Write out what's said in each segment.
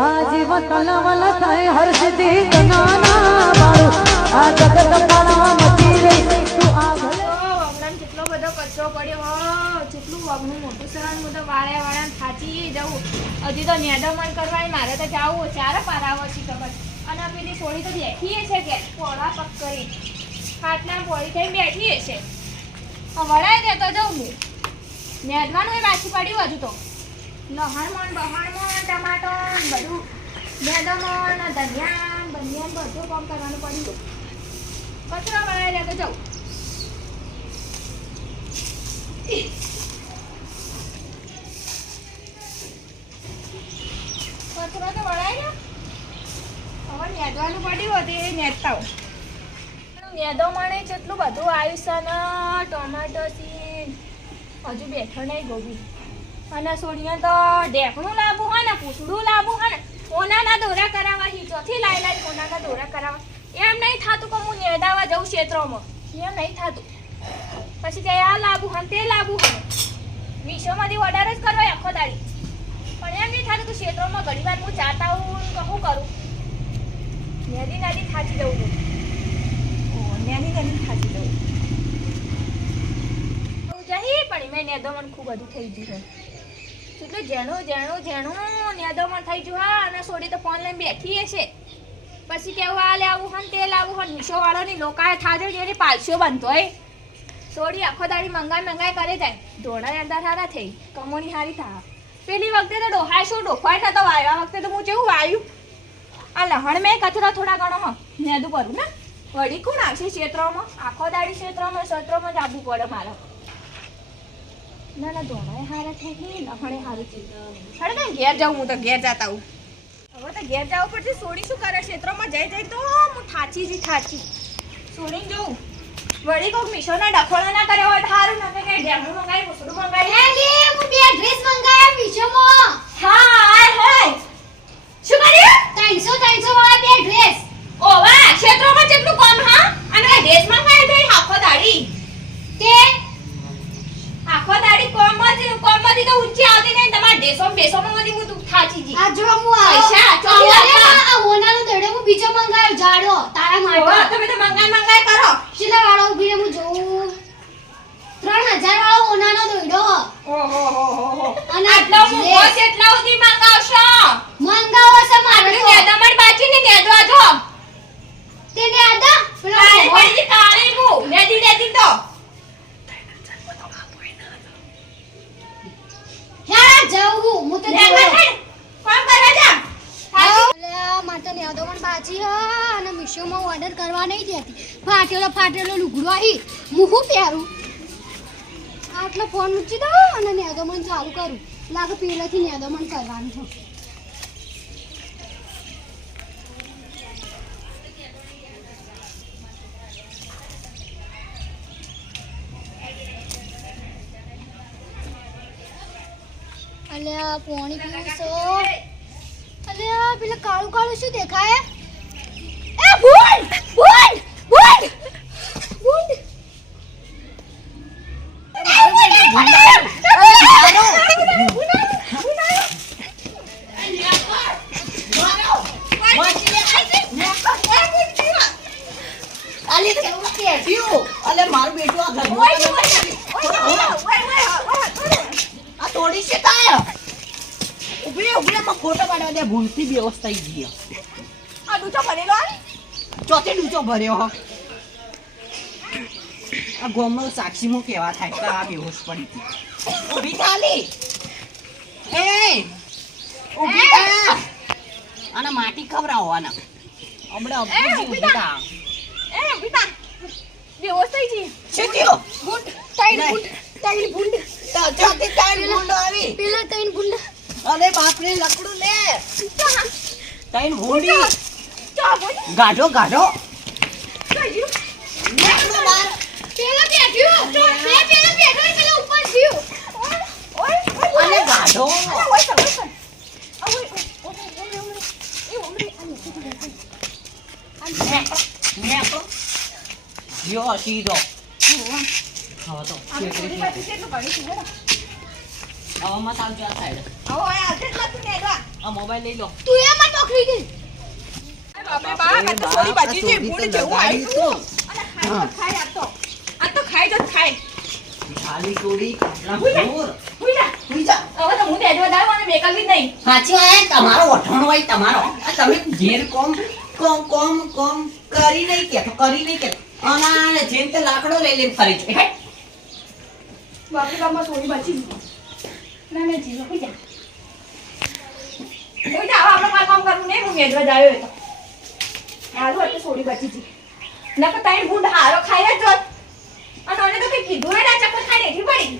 આજીવન કલવલ થાય હર સિદ્ધિ તનાના બાળું આ જગત પાળવા મચી રહી તું આ વગડાને કેટલો બધો કચરો પડ્યો જેટલું વગનું મોટું સરાન હું તો વાળા થાચી જવું હજી તો નેદમણ કરવા મારે તો જાવું ચારે પારાવો છે ખબર અને પેલી સોળી તો બેઠી છે કે પોળા પગ કરી ખાટલા પોળી થઈને બેઠી છે વળાઈ દેતો જાઉં હું નેદવાનું એ પાછી પડ્યું હજુ તો લહણમણ બહણમણ ટમાટર બધું નેદમણ ધનિયા બનિયાન બધું કામ કરવાનું પડ્યું કચરો વળાઈ દેતો જાઉં કચરો તો વળાઈ ગયો હવે નેદવાનું પડ્યું હતું એ નેદતા નેદો મને કેટલું બધું આવ્યું છે ને ટોમેટો સીન હજુ બેઠો નહીં ગોબી અને સોડિયા તો ઢેકણું લાવવું હોય ને પૂછડું લાવવું હોય ને ઓનાના દોરા કરાવવા હિચોથી લાઈ ઓનાના દોરા કરાવવા એમ નહીં થતું કે હું નેદાવા જાઉં ક્ષેત્રોમાં એમ નહીં થતું પછી તે આ લાવવું હોય તે લાવવું હોય વિશ્વમાંથી ઓર્ડર જ કરવા આખો દાડી પણ એમ નહીં થતું કે ક્ષેત્રોમાં ઘણી વાર હું જાતા હું શું કરું નદી થાચી જવું નાની થાચી જવું જહી પણ મેં નેદમણ ખૂબ બધું થઈ ગયું છે એટલે જેણું નેદમણ થઈ ગયું હા અને સોડી તો ફોન લઈને બેઠી છે પછી કેવું આ લેવું હોય તે લાવવું હોય મીશોવાળોની લોકાએ થાજે જેની પાલસીઓ બંધ હોય સોડી આખો દાડી મંગાઈ કરે જાય ધોળા અંદર સારા થઈ કમોની સારી થા પેલી વખતે તો ડોહાય શું ડોફાય નતો વાયો આ વખતે તો હું કેવું વાયું આ લહણ મેં કચરો થોડા ઘણો હ નેદું કરું ને વળી કોણ આવશે ક્ષેત્રોમાં આખો દાડી ક્ષેત્રોમાં જ આવવું પડે મારે ના ધોળાએ હારા થઈ લહણે સારું થઈ અરે કઈ ઘેર જાઉં હું તો ઘેર જતા હું હવે તો ઘેર જવું પડશે સોડી શું કરે ક્ષેત્રોમાં જઈ તો હું થાચી સોડી જોઉં વળી કોક મીશોના ડખોળા ના કરે હોય તો સારું ના કે ડેમનું મંગાવી મુસડું મંગાવી હું બે ડ્રેસ મંગાયા મીશોમાં હા હાય શું કર્યું 300 વાળા બે ડ્રેસ ઓવા ક્ષેત્રોમાં જેટલું કામ હા અને ડ્રેસ મંગાવી તો આખો દાડી તે આખો દાડી કોમમાંથી તો ઊંચી આવતી નહીં તમાર ડ્રેસોમાં મધી હું તું થાચી જી આ જો હું પૈસા ચોરી આ ઓનાનો દડો હું બીજો મંગાયો જાડો તારા માટે તમે તો મંગાઈ કરો શીલા વાળો ઉભી હું જોઉં 3000 વાળો ઓનાનો દડો ઓહો અને આટલો હું બોસ એટલા સુધી મંગાવશો મંગાવો છે મારે તો નેદમણ બાચી ને નેદવા જો તેને આદા કાળી પડી કાળી મુ નેદી તો યાર જાઉં હું તો કોણ કરવા જા માતા ને આદો પણ બાજી હા અને મીશોમાં ઓર્ડર કરવા નહીં દેતી ફાટેલો લુગડો આહી હું પહેરું આટલો ફોન મૂકી દો અને નેદોમણ ચાલુ કરું લાગે પહેલેથી નેદોમણ કરવાનું છે અલ્યા પાણી પીવું છો અલ્યા પેલા કાળું શું દેખાય એ ભૂંડ અલે મારું બેટું આ ઘર તોડી છે તાય ઉભી માં ફોટો પાડવા દે ભૂલથી વ્યવસ્થા થઈ ગઈ આ ડૂચો ભરેલો ચોથી ડૂચો ભર્યો હો આ ગોમનો સાક્ષીમાં કેવા થાય કે આ બેહોશ પડી હતી ઉભી ખાલી એ ઉભી થા આના માટી ખવરાવવાના હમણાં ઉભી થા બેહોશ થઈ જી શું થયો ભૂંડ તાઈ ભૂંડ ચોથી તાઈ ભૂંડ આવી પેલા તૈન ભૂંડ અરે બાપ રે લકડું લે તાઈ ભૂંડી ગાઢો લકડું માર પેલા બેઠ્યો તો પેલા બેઠો પેલા ઉપર થયો અરે ગાઢો જો સીધો હવે તો હવે મત આવજો આ સાઈડ આવો આ આટલા તું નેદવા આ મોબાઈલ લઈ લો. તું એમાં નોકરી દે. બાપરે બાપ, આ તો સોરી બચી છે, ભૂંડ જેવું આવ્યું તું. અને ખાય તો ખાય આ તો ખાય જ ખાય. ખાલી ચોરી કાપલા હુઈ જા. ચોર. હુઈ જા. હુઈ જા. હવે તો હું નેદવા દાવ અને બેકલવી જ નહીં. સાચી વાત, તમારો વઠાણ હોય તમારો. આ તમે ઘેર કોમ કરી નહીં કેતો, કરી નહીં કેતો. અને જેમ તે લાકડો લઈ લઈને ફરી છે. હે? બાપરે બાપમાં સોરી બચી ગઈ. ના ના જીવો હુઈ જા. હુઈ જા, હવે આપણે કામ કરવું નહીં, હું નેદવા જ આવ્યો હતો. હારું એટલે સોરી બચી ગઈ. નકર તારી ભૂંડ હારો ખાય જ જોત. અને મને તો કંઈ કીધું ય ના, ચક્કર ખાઈને હેઠી પડી.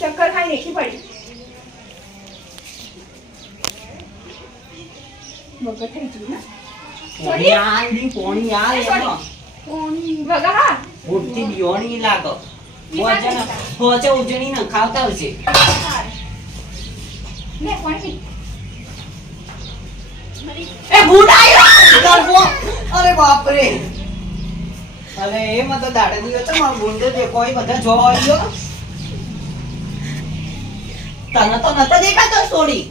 ચક્કર ખાઈને હેઠી પડી. મગજ થઈ ગયું ને? પોણી આલ દી, પોણી આલ એનો. વગા હા. ભૂતથી બિયોણી લાગો. હોજે ઉજળી ન ખાવતા આવશે. લે પાણી. એ ભૂત આવ્યો ગરબો. અરે બાપ રે. અરે એ મત દાડે દીયો છે મારો ભૂંડો દેખો એ બધા જોવા આવ્યો. તને તો નતો દેખાતો સોડી.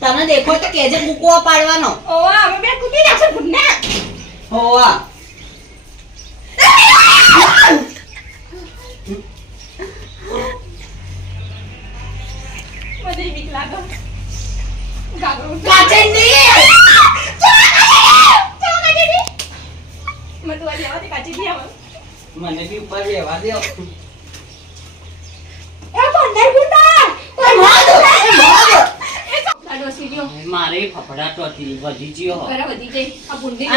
તને દેખો તો કેજે મૂકવા પાડવાનો. ઓવા અમે બે કૂદી નાખો ભૂંડને. હોવા. મને બીક લાગે. ગાગરો. કાચંડી. મને તો આજે આવાથી કાચી દી આવે. મને બી ઉપર લેવા દે. એ બંદર ભૂંડા. લાડો સીડીઓ. મારે ફફડાટ હતી વધી ગયો. ઘરે વધી જઈ. આ ભૂંડી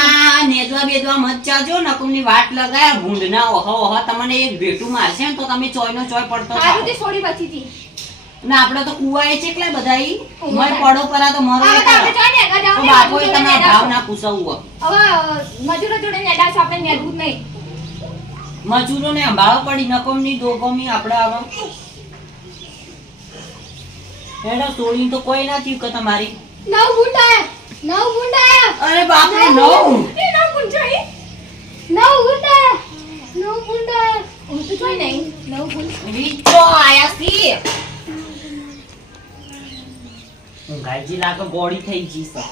આ નેદવા બેદવા મત જાજો નકમની વાટ લગાયા ભૂંડના ઓહો તમને એક ભેટું મારશે ને તો તમે ચોયનો ચોય પડતો હારું થાઓ. તે સોડી બચી હતી. ને આપણે તો કુવાએ છે કેટલા બધા ઈ મય પડો પરા તો મરો હવે તો આપણે જોઈને આગળ તો જાઓ ને, બાપોએ મજૂરો તમે નેડા ભાવ છો. ના પૂછવું હવે મજૂરો જોડે નેડા છો, આપણે નેડવું જ નહીં. મજૂરોને સંભાળો પડી નકમની દોગમી આપણે આવા એનો સોળી તો કોઈ ના થયું કે તમારી. નવ ભૂંડા અરે બાપ રે નવ. એ ના પૂંછાઈ. નવ ભૂંડા હું તો જોઈ નહીં. નવ ભૂંડ. વિચો આયા સી ઊંઘાઈજી લાગે ગોળી થઈ ગઈ છે.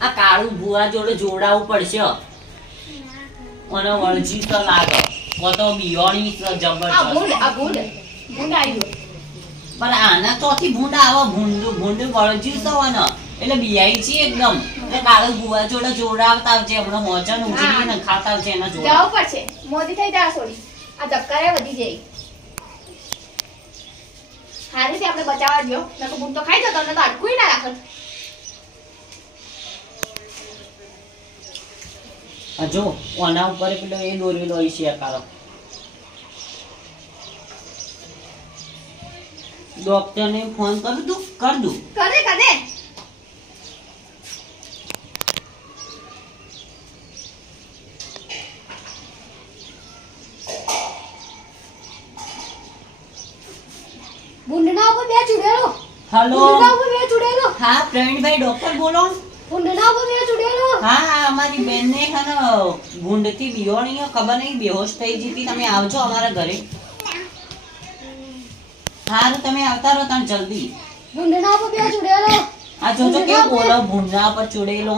આ કાળું ભુવા જોડે જોડાવું પડશે અને વળજી તો લાગે તો બિયોણી છે આ જબરજસ્ત. ભૂંડ આવ્યો. પણ આના ચોથી ભૂંડ આવે ભૂંડ વળજી છે ને એટલે બિયાઈ છે એકદમ. એટલે કાળું ભુવા જોડે જોડાવતા આવજે હમણાં મોચન ઉજળી ને ખાતા આવજે એના જોડે. જવું પડશે. મોદી થઈ જા સોડી. આ ધક્કારે વધી જાય. હારી થી આપણે બચાવવા દો. નકર ભૂંડ તો ખાઈ જતો, ને તો અટકું ના રાખત. આ જો ઓના ઉપર પેલો એ દોરેલો હોય છે કાળો. ડોક્ટરને ફોન કર દઉં. કરે. ભૂંડના ઉપર બે ચૂડેલો. હેલો ભૂંડના ઉપર બે ચૂડેલો. હા પ્રવીણભાઈ ડોક્ટર બોલો. ભૂંડના ઉપર બે ચૂડેલો. હા અમારી બેનને છે ને ભૂંડથી બિયોણી ખબર નહીં બેહોશ થઈ જતી. તમે આવજો અમારા ઘરે. હારું તમે આવતા રહો તમે જલ્દી. ભૂંડના ઉપર બે ચૂડેલો. આ જોજો કેવું બોલો ભૂંડના પર ચૂડેલો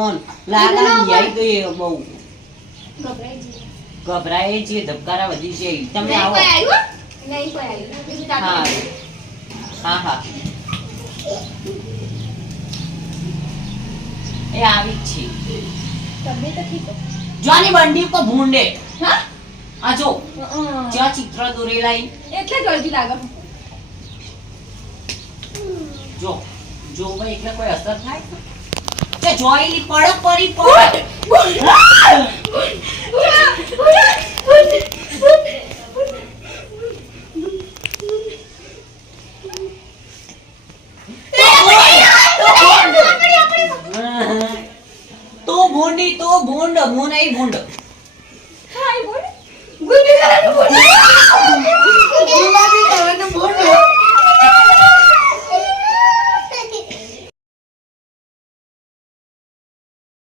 લાગા બિયાઈ ગઈ બહુ ગભરાય છે ધબકારા વધી છે. તમે આવો. નહીં કોઈ આવ્યું. બીજું હા ચાલુ. હા એ આવી જ છે. તબિયત તો ઠીક હો. જોની બંડી ઉપર ભૂંડે. હા? આ જો જ્યાં ચિત્ર દોરેલા ઈ. એટલે જ અડધી લાગે. જો ભાઈ એટલે કોઈ અસર થાય તે જોઈલી પડક પરી પડ. તો ભૂંડી તો ભૂંડ હું નહીં ભૂંડ. હા, એ બોલ. ગુલાબી કલરનું ભૂંડ. ગુલાબી કલરનું ભૂંડ.